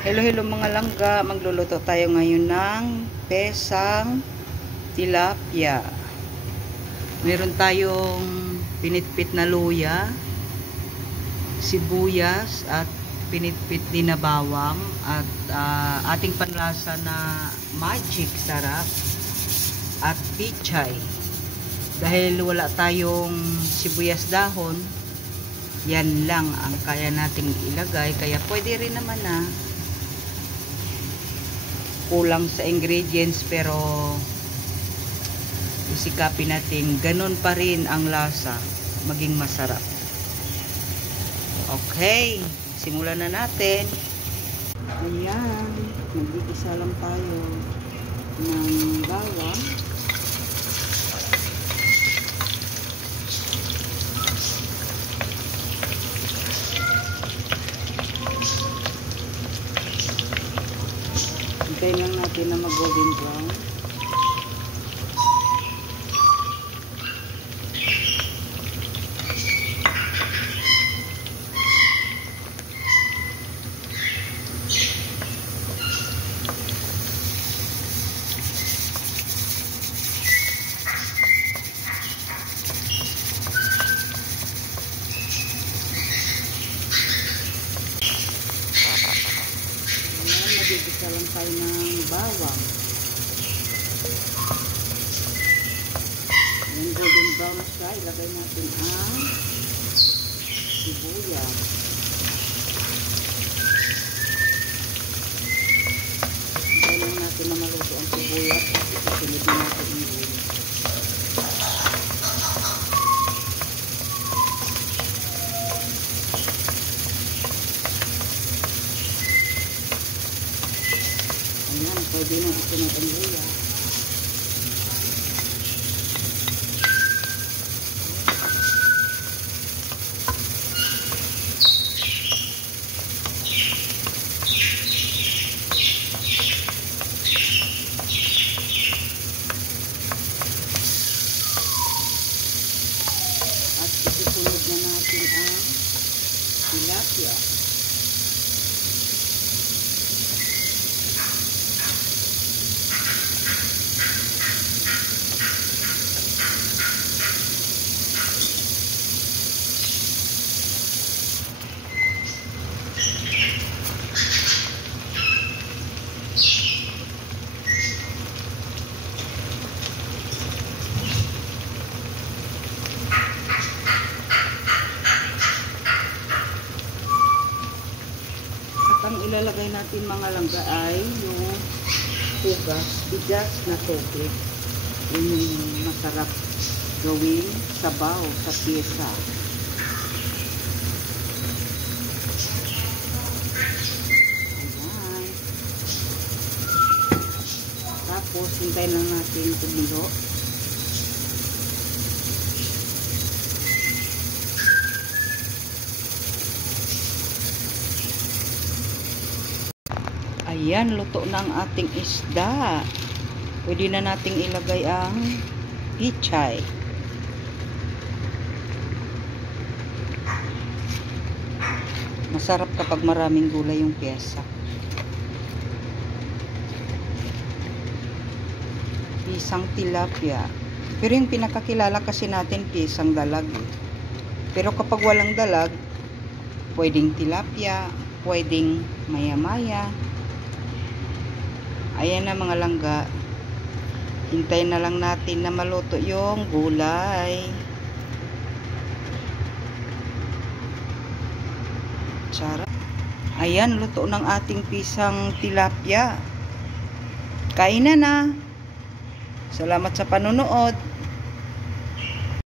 Hello mga langga, magluluto tayo ngayon ng pesang tilapia. Meron tayong pinitpit na luya, sibuyas at pinitpit din na bawang at ating panlasa na magic sarap at pichay. Dahil wala tayong sibuyas dahon, yan lang ang kaya nating ilagay, kaya pwede rin naman na kulang sa ingredients, pero isikapin natin ganun pa rin ang lasa, maging masarap. Okay, simulan na natin. Ayan, mag-igisa lang tayo ng bawang. Hintayin lang natin na mag-golden brown. Magigisa lang tayo ng bawang. Yung golden brown na siya, ilagay natin ang sibuyas. Ilagay lang natin na maluto ang sibuyas at isusunod na natin yung ulo. Ayan, pwede na isunod ang luya. At isusunod na natin ang tilapia. Ang ilalagay natin mga langga ay yung bigas na tubig. Yun yung masarap gawin sabaw sa pyesa. Ayan. Tapos hintayin lang natin kumulo. Ayan, luto na ang ating isda. Pwede na nating ilagay ang pichay. Masarap kapag maraming gulay yung pyesa. Pisang tilapia. Pero yung pinakakilala kasi natin, pisang dalag. Pero kapag walang dalag, pwedeng tilapia, pwedeng maya-maya. Ayan na mga langga. Hintayin na lang natin na maluto yung gulay. Sarap. Ayan, luto ng ating pisang tilapia. Kainan na. Salamat sa panonood.